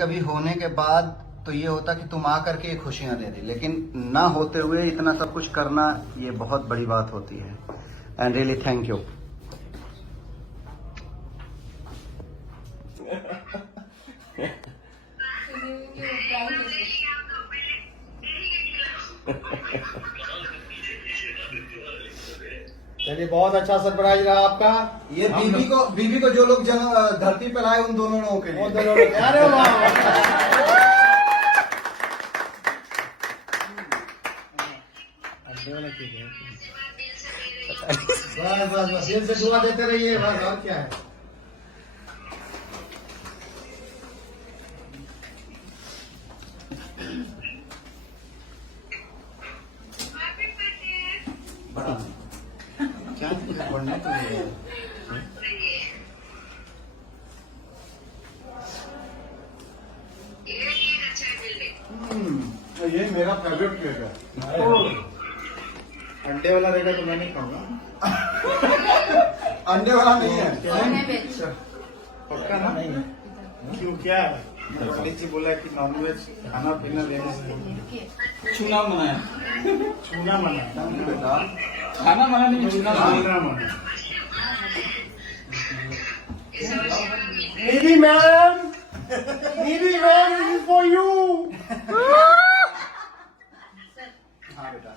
कभी होने के बाद तो ये होता कि तुम आ करके ये खुशियां दे दी, लेकिन ना होते हुए इतना सब कुछ करना ये बहुत बड़ी बात होती है। And really thank you. चलिए, बहुत अच्छा सरप्राइज रहा आपका। ये बीबी को जो लोग धरती पर लाए उन दोनों लोगों के लिए। अरे वाह, बस दिल से दुआ देते रहिए, बस और क्या है। क्या पढ़ने के लिए? ये मेरा फेवरेट केक है। अंडे वाला रहेगा तो मैं नहीं खाऊंगा। अंडे वाला नहीं है। पक्का ना? क्यों, क्या पंडित जी बोला कि नॉनवेज खाना पीना लेने से छूना मना है। छूना मना है। बेटा खाना मना नहीं, छूना मना है। छूना मना है। Needy man, this is for you. हाँ बेटा।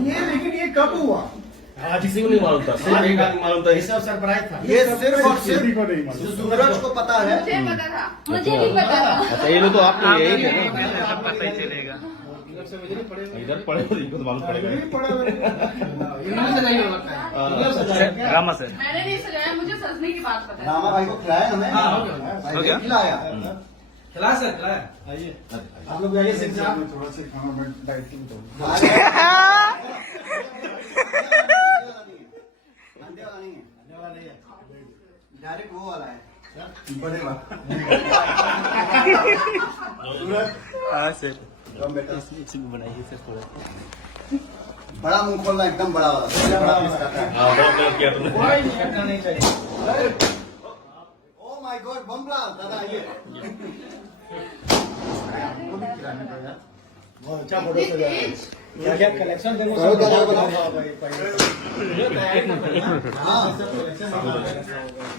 ये लेकिन ये कब हुआ? आज किसी को नहीं मालूम था, सिर्फ एक आदमी मालूम था। ये सब सरप्राइज था। ये सिर्फ और सिर्फ किसी को नहीं मालूम। सूरज को पता है। मुझे पता था, मुझे भी पता था। अच्छा, ये लोग तो आपके लिए यही थे ना। सब पता ही चलेगा। इधर पड़े हो, इनको तो मालूम पड़ेगा। रामा सर, मैंने नहीं सजाया, मुझे सजने की बात पता है। रामा भाई को खिलाया हमें। हो गया? खिलाया। खिलाया सर, खिलाया। आइए, आप लोग आइए, सिर्फ थोड़ा सा खाना मैं डाइटिंग तो। अंडे वाला नहीं है, खाने वाला नहीं है। डायरेक्ट वो वाला है, बड़े वाला। हाँ सर, कम बेटा, बनाइए सर थोड़ा। बड़ा मुंह खोलना, एकदम बड़ा वाला। बड़ा पीस काटा है। हाँ, बहुत गलत किया तुमने। कोई नहीं हटना नहीं चाहिए। ओ माय गॉड, बमला दादा ये। बहुत अच्छा फोटो सजा है। क्या क्या कलेक्शन देखो, बहुत सब ज्यादा बनाओ बनाओ। भाई। हाँ।